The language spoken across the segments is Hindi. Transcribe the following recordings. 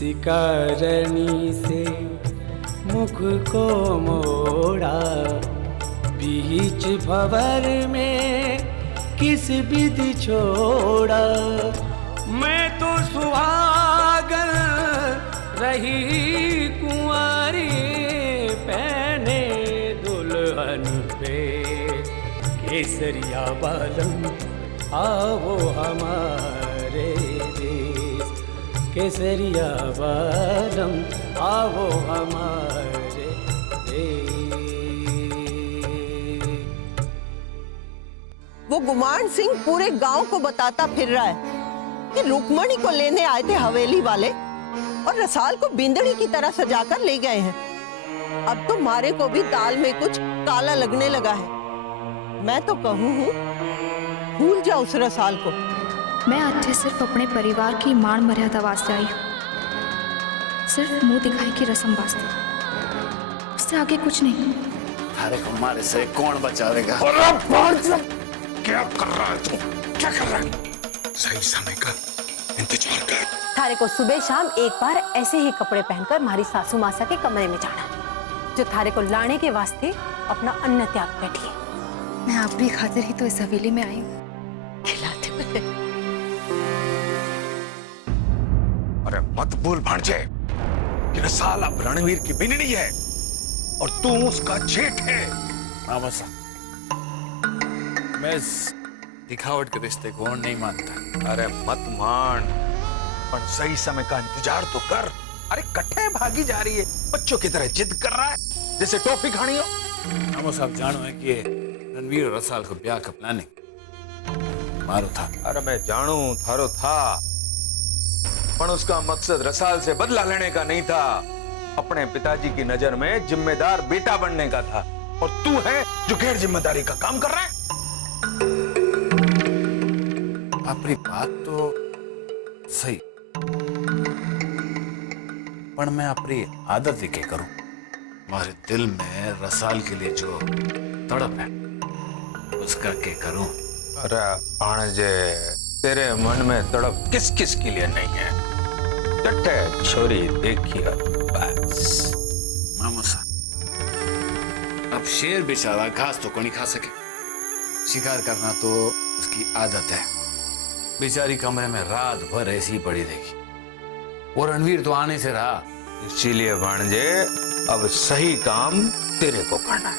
किसी कारणी से मुख को मोड़ा, बीच भंवर में किस विधि छोड़ा। मैं तो सुहागन रही कुंवारी, पहने दुल्हन पे केसरिया बालम, आओ हमारे देश। केसरिया बालम आओ हमारे देश। वो गुमान सिंह पूरे गांव को बताता फिर रहा है कि रुक्मणी को लेने आए थे हवेली वाले और रसाल को बिंदड़ी की तरह सजाकर ले गए हैं। अब तो मारे को भी दाल में कुछ काला लगने लगा है। मैं तो कहूँ हूँ भूल जाओ उस रसाल को। मैं आज सिर्फ अपने परिवार की मान मर्यादा वास्ते आई हूँ, सिर्फ मुंह दिखाई की रस्म वास्ते, उससे आगे कुछ नहीं। अरे हमारे से कौन बचावेगा? क्या कर रहा है तू? क्या कर रहा है? सही समय का इंतजार कर। थारे को सुबह शाम एक बार ऐसे ही कपड़े पहनकर हमारी सासू मासा के कमरे में जाना, जो थारे को लाने के वास्ते अपना अन्न त्याग बैठी है। मैं आपकी खातिर ही तो इस हवेली में आई हूँ। खिलाते अरे मत बोल भांजे कि रसाल अब रणवीर की बिननी है और तू उसका जेठ है। मामा साहब, मैं इस दिखावट के रिश्ते को नहीं मानता। अरे मत मान, पर सही समय का इंतजार तो कर। अरे कट्ठे भागी जा रही है, बच्चों की तरह जिद कर रहा है जैसे टॉफी खानी हो। मामा साहब जानो है कि रणवीर और रसाल को ब्याह का प्लानिंग मारो था। अरे मैं जानू थारो था, पर उसका मकसद रसाल से बदला लेने का नहीं था, अपने पिताजी की नजर में जिम्मेदार बेटा बनने का था। और तू है जो गैर जिम्मेदारी का काम कर रहा है। आपकी बात तो सही, पर मैं अपनी आदत ही क्या करूं? हमारे दिल में रसाल के लिए जो तड़प है उसका क्या करूं? अरे भाणजे, तेरे मन में तड़प किस किस के लिए नहीं है? टट्टे छोरी देखिए बस। मामा साहब, अब शेर बेचारा घास तो नहीं खा सके, शिकार करना तो उसकी आदत है। बेचारी कमरे में रात भर ऐसी ही पड़ी रहेगी। वो रणवीर तो आने से रहा। इसीलिए भाणजे अब सही काम तेरे को करना है।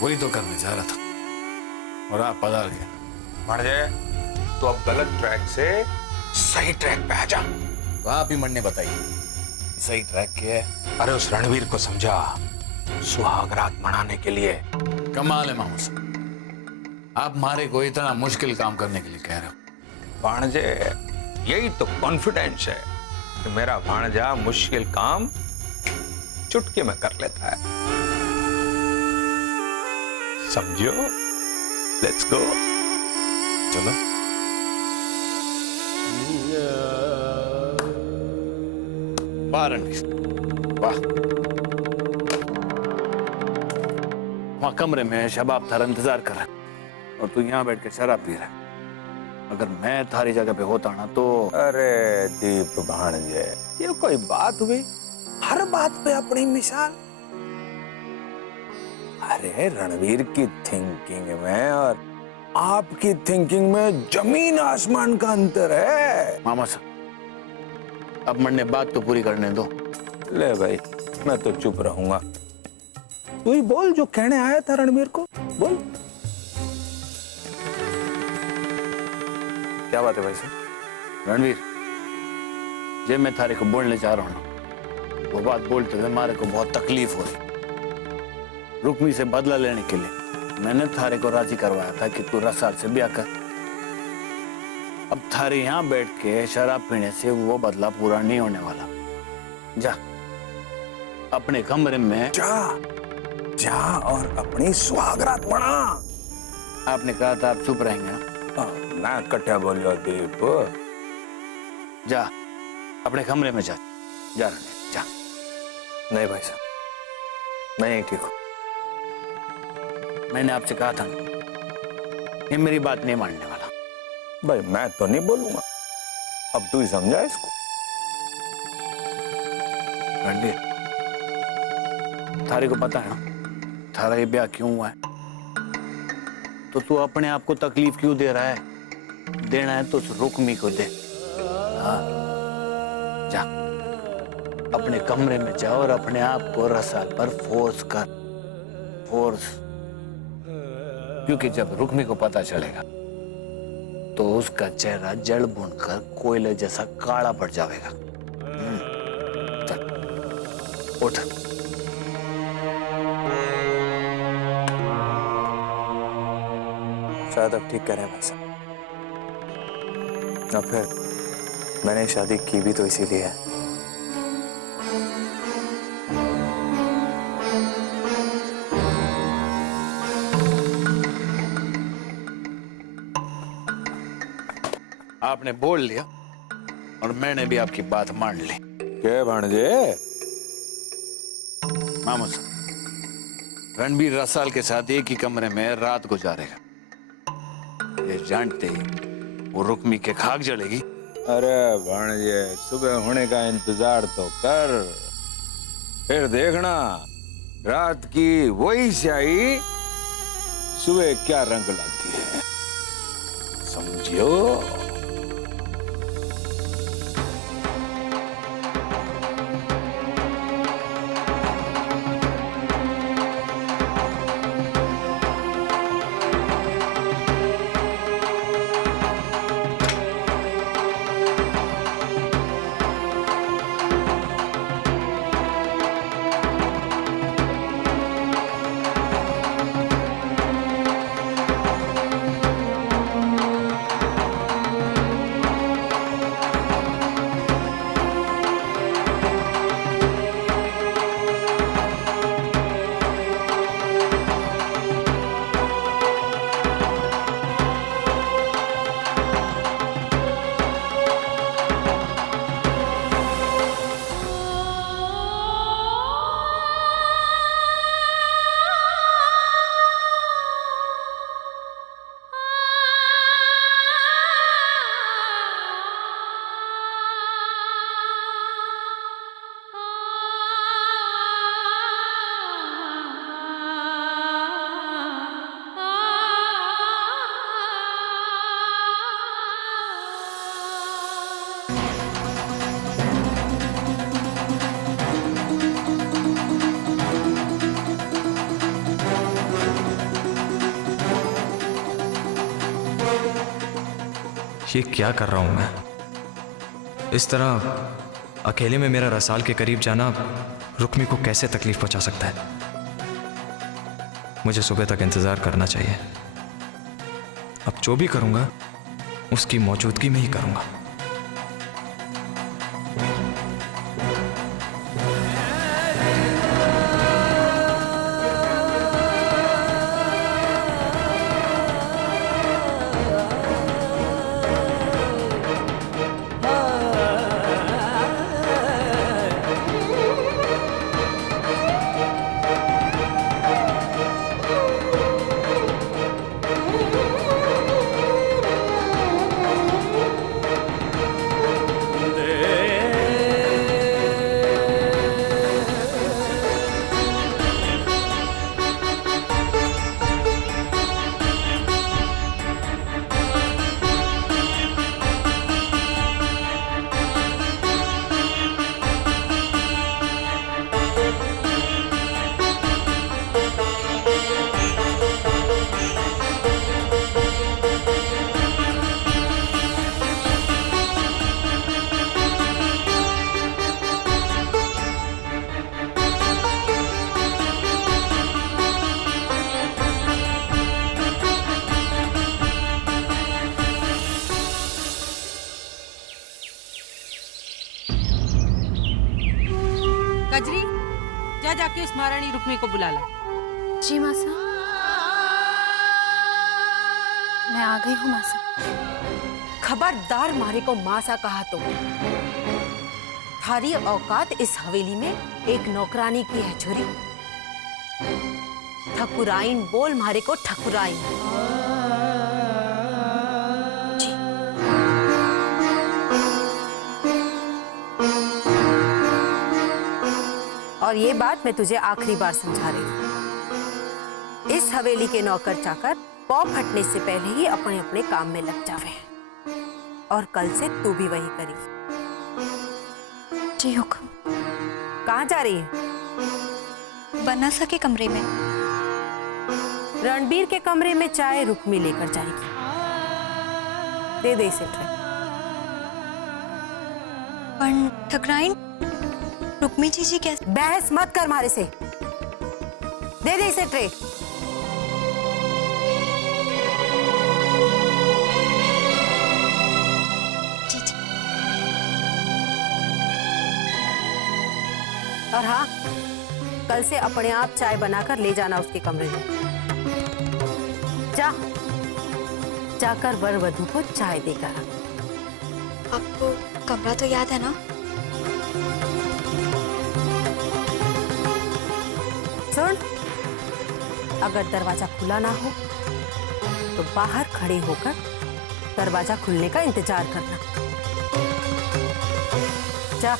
वही तो करने जा रहा था और आप पधार गए। भाणजे, तो अब गलत ट्रैक से सही ट्रैक पे आ जा। तो आप ही मन ने बताइए सही ट्रैक क्या है? अरे उस रणवीर को समझा, सुहागरात मनाने के लिए। कमाल है मामू साहब, आप मारे को इतना मुश्किल काम करने के लिए कह रहे हो। भाणजे, यही तो कॉन्फिडेंस है कि मेरा भाणजा मुश्किल काम चुटकी में कर लेता है। समझो? Let's go. चलो। वाह रणवीर, वाह। वहां कमरे में शबाब थारा इंतजार कर रहा है और तू यहाँ बैठ के शराब पी रहा है। अगर मैं थारी जगह पे होता ना तो। अरे दीप भाणजे, ये कोई बात हुई? हर बात पे अपनी मिसाल। अरे रणवीर की थिंकिंग में और आपकी थिंकिंग में जमीन आसमान का अंतर है। मामा साहब, अब मन ने बात तो पूरी करने दो। ले भाई, मैं तो चुप रहूंगा। तू ही बोल जो कहने आया था रणवीर को, बोल। क्या बात है भाई साहब? रणवीर, जब मैं थारे को बोलने जा रहा हूँ ना, वो बात बोलते हुए मारे को बहुत तकलीफ हो रही। रुक्मी से बदला लेने के लिए मैंने थारे को राजी करवाया था कि तू रसाल से ब्याह कर। अब थारे यहाँ बैठ के शराब पीने से वो बदला पूरा नहीं होने वाला। जा अपने कमरे में जा और अपनी सुहागरात मना। आपने कहा था आप चुप रहेंगे ना? मैं कट्टा बोलियो दीप। जा अपने कमरे में जा रणवीर, जा। नहीं भाई साहब, मैं यही ठीक हूँ। मैंने आपसे कहा था ये मेरी बात नहीं मानने वाला। भाई मैं तो नहीं बोलूंगा, अब तू ही समझा इसको। रणबीर, थारे को पता है ना थारा ये ब्याह क्यों हुआ है? तो तू अपने आप को तकलीफ क्यों दे रहा है? देना है तो उस रुक्मी को दे। हाँ, जा अपने कमरे में जा और अपने आप को रसाल पर फोर्स कर, फोर्स। क्योंकि जब रुक्मी को पता चलेगा तो उसका चेहरा जड़ बुनकर कोयले जैसा काला पड़ जाएगा। चल उठ। शायद अब ठीक करें भाई साहब। और फिर मैंने शादी की भी तो इसीलिए है। आपने बोल लिया और मैंने भी आपकी बात मान ली। क्या भाणजे? मामू साहब, रणबीर रसाल के साथ एक ही कमरे में रात गुजारेगा। ये जानते ही वो रुक्मी के खाक जलेगी। अरे भाणजे, सुबह होने का इंतजार तो कर, फिर देखना रात की वही स्याही सुबह क्या रंग लाती है, समझियो? ये क्या कर रहा हूं मैं? इस तरह अकेले में मेरा रसाल के करीब जाना रुक्मी को कैसे तकलीफ पहुंचा सकता है? मुझे सुबह तक इंतजार करना चाहिए। अब जो भी करूंगा उसकी मौजूदगी में ही करूंगा। कजरी, जा जाके उस महारानी रुक्मी को बुला ला। जी मासा, मैं आ गई हूँ मासा। खबरदार मारे को मासा कहा तो थारी औकात इस हवेली में एक नौकरानी की है छुरी। ठकुराइन बोल मारे को ठकुराइन। जी। और ये बात मैं तुझे आखिरी बार समझा रही हूँ। इस हवेली के नौकर चाकर पौ फटने से पहले ही अपने अपने काम में लग जावे, और कल से तू भी वही करी। जी हुक्म। कहाँ जा रही है? बनासा के कमरे में। रणबीर के कमरे में चाय रुक्मी लेकर जाएगी। दे दे इसे ट्रे। पर ठकराइन, रुक्मी जी कैसे? बहस मत कर मारे से। दे दे इसे ट्रे। और हाँ, कल से अपने आप चाय बनाकर ले जाना उसके कमरे में। जा, जाकर वर वधू को चाय देकर। आपको कमरा तो याद है ना? सुन, अगर दरवाजा खुला ना हो तो बाहर खड़े होकर दरवाजा खुलने का इंतजार करना। जा।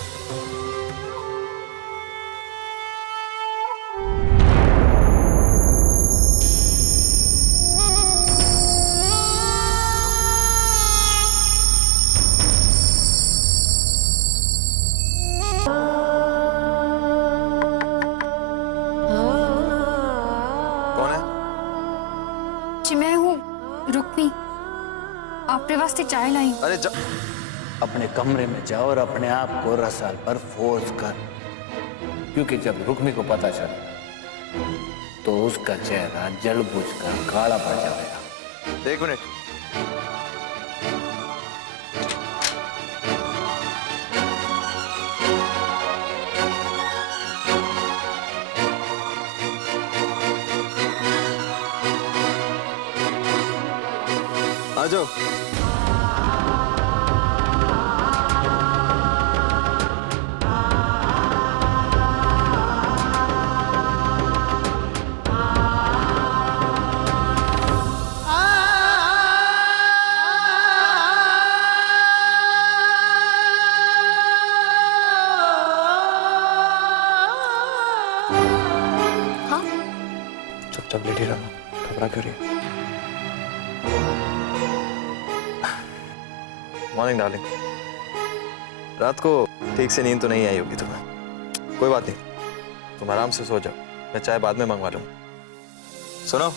रुक्मी, आपके वास्ते चाय लाई। अरे जा, अपने कमरे में जाओ और अपने आप को रसाल पर फोर्स कर, क्योंकि जब रुक्मी को पता चला तो उसका चेहरा जल बुझकर काला पड़ जाएगा। एक मिनट। आ जाओ। चुपचाप लेटी रहो, घबरा क्यों रही है? Morning darling. रात को ठीक से नींद तो नहीं आई होगी तुम्हें। कोई बात नहीं, तुम आराम से सो जाओ, मैं चाय बाद में मंगवा लूंगा। सुनो,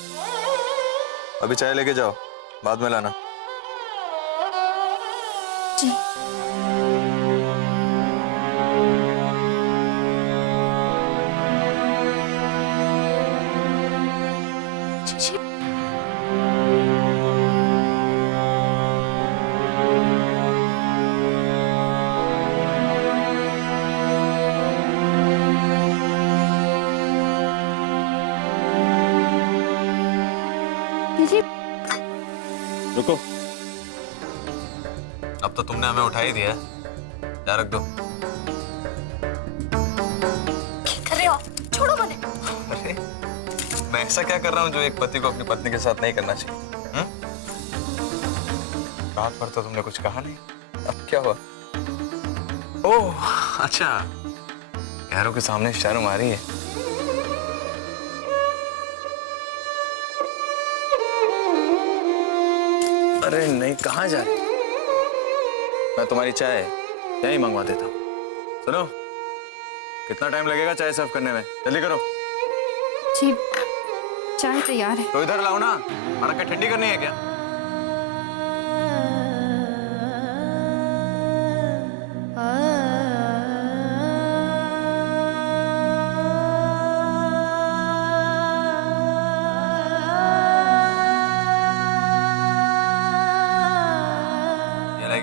अभी चाय लेके जाओ, बाद में लाना। जी। रुको, अब तो तुमने हमें उठा ही दिया है, जा रख दो। क्या कर रहे हो? छोड़ो मुझे। अरे मैं ऐसा क्या कर रहा हूँ जो एक पति को अपनी पत्नी के साथ नहीं करना चाहिए? रात भर तो तुमने कुछ कहा नहीं, अब क्या हुआ? ओह अच्छा, यारों के सामने शर्म आ रही है। अरे नहीं, कहाँ जा रही? मैं तुम्हारी चाय यहीं मंगवा देता हूँ। सुनो, कितना टाइम लगेगा चाय सर्व करने में? जल्दी करो। जी, चाय तैयार है। तो इधर लाओ ना, माना क्या ठंडी करनी है क्या?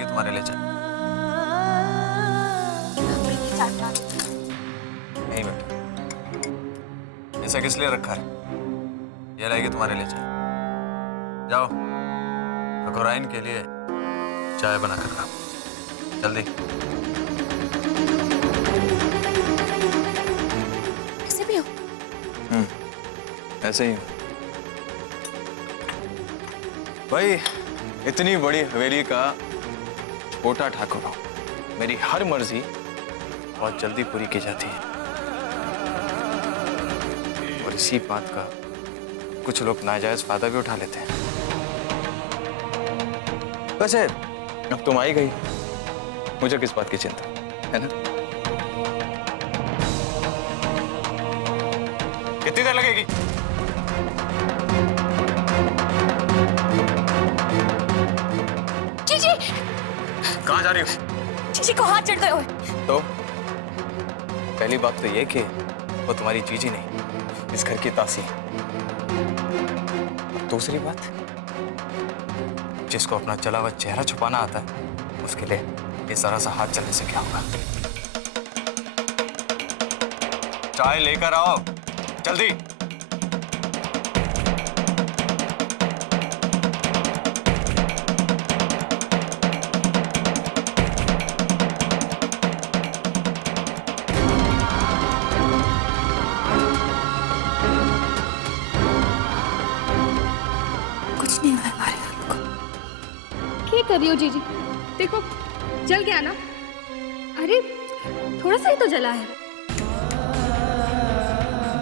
तुम्हारे लिए चाय। नहीं बेटा, ऐसा किस लिए रखा है? ये रहेगी तुम्हारे लिए चाय। जाओ, ठकुराइन के लिए चाय बना कर लाओ, जल्दी। ऐसे भी हो? ऐसे ही भाई, इतनी बड़ी हवेली का छोटा ठाकुर हूं, मेरी हर मर्जी बहुत जल्दी पूरी की जाती है। और इसी बात का कुछ लोग नाजायज फायदा भी उठा लेते हैं। वैसे अब तुम आई गई, मुझे किस बात की चिंता है ना? कितनी देर लगेगी? जीजी, कहाँ जा रही हो? जीजी को हाथ चढ़ते हुए। तो पहली बात तो ये कि वो तुम्हारी जीजी नहीं, इस घर की तासी। और दूसरी बात, जिसको अपना जला हुआ चेहरा छुपाना आता है, उसके लिए ये जरा सा हाथ चलने से क्या होगा? चाय लेकर आओ जल्दी। कुछ नहीं हुआ हमारे हाथ को। क्या कर रही हो जीजी? देखो जल गया ना। अरे थोड़ा सा ही तो जला है।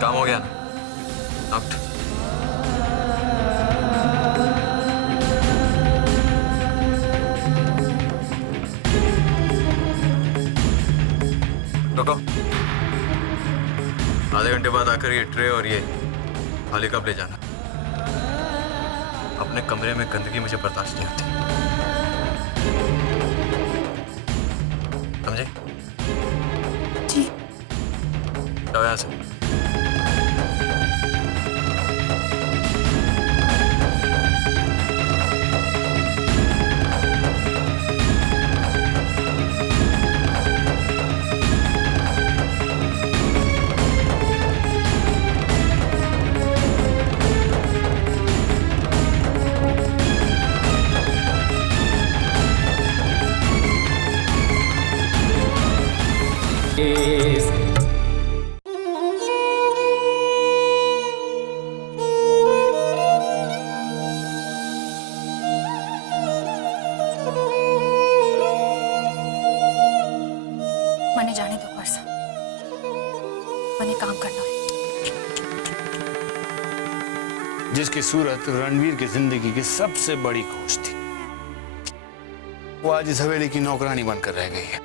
काम हो गया ना? आउट। रुको, आधे घंटे बाद आकर ये ट्रे और ये थाली कप ले जाना। अपने कमरे में गंदगी मुझे बर्दाश्त नहीं होती, समझे? जी। जाओ यहाँ से। मने जाने दो वर्षा, मने काम करना है। जिसकी सूरत रणवीर की जिंदगी की सबसे बड़ी खोज थी, वो आज इस हवेली की नौकरानी बनकर रह गई है।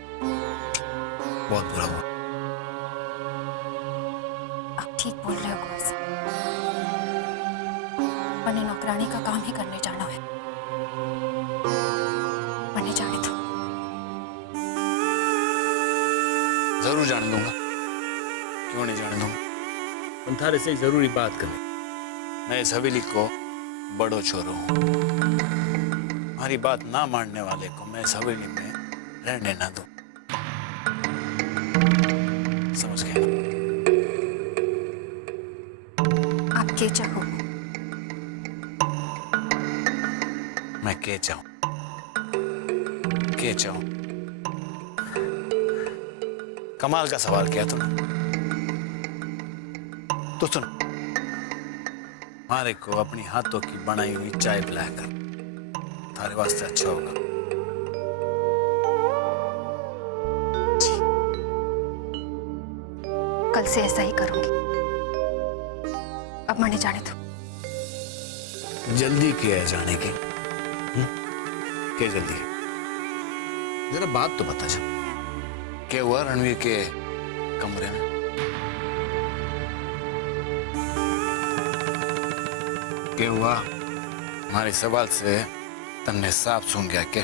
बहुत बुरा हुआ। आप ठीक बोल रहे हो वर्षा, मने नौकरानी का काम ही करने जाना है। मने जाने दो। जरूर जाने दूंगा, क्यों नहीं जाने दूंगा। तुम थारे से एक जरूरी बात करनी। मैं इस हवेली को बड़ो छोरो हूं। हमारी बात ना मानने वाले को मैं इस हवेली में रहने ना दूं। समझ गए? आप के चाहो? मैं के चाहूं, के चाहूं। कमाल का सवाल किया तूने। तो सुन, हमारे को अपनी हाथों की बनाई हुई चाय पिलाकर थारे वास्ते अच्छा होगा। कल से ऐसा ही करूंगी। अब मने जाने दो। जल्दी क्या है जाने की? क्या जल्दी है? जरा बात तो बता जा। क्या हुआ रणवीर के कमरे में? क्या हुआ? हमारे सवाल से तन्ने साफ सुन गया क्या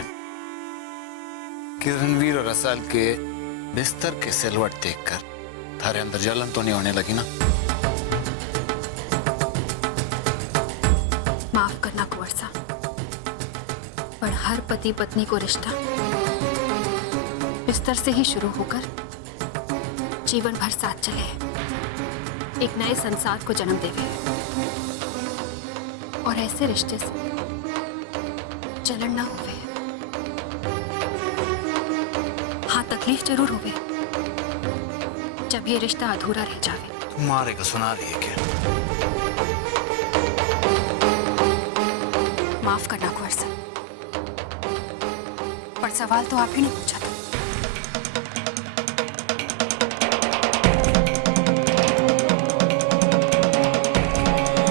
कि रणवीर और रसाल के बिस्तर के सिलवट देखकर थारे अंदर जलन तो नहीं होने लगी ना? माफ करना कुंवर साहब, पर हर पति पत्नी को रिश्ता बिस्तर से ही शुरू होकर जीवन भर साथ चले, एक नए संसार को जन्म देवे। और ऐसे रिश्ते से जलन ना होवे। हाँ, तकलीफ जरूर होवे जब ये रिश्ता अधूरा रह जावे। तुम्हारे को सुना रही है क्या? माफ करना कुंवर साहब, पर सवाल तो आप ही ने पूछा था।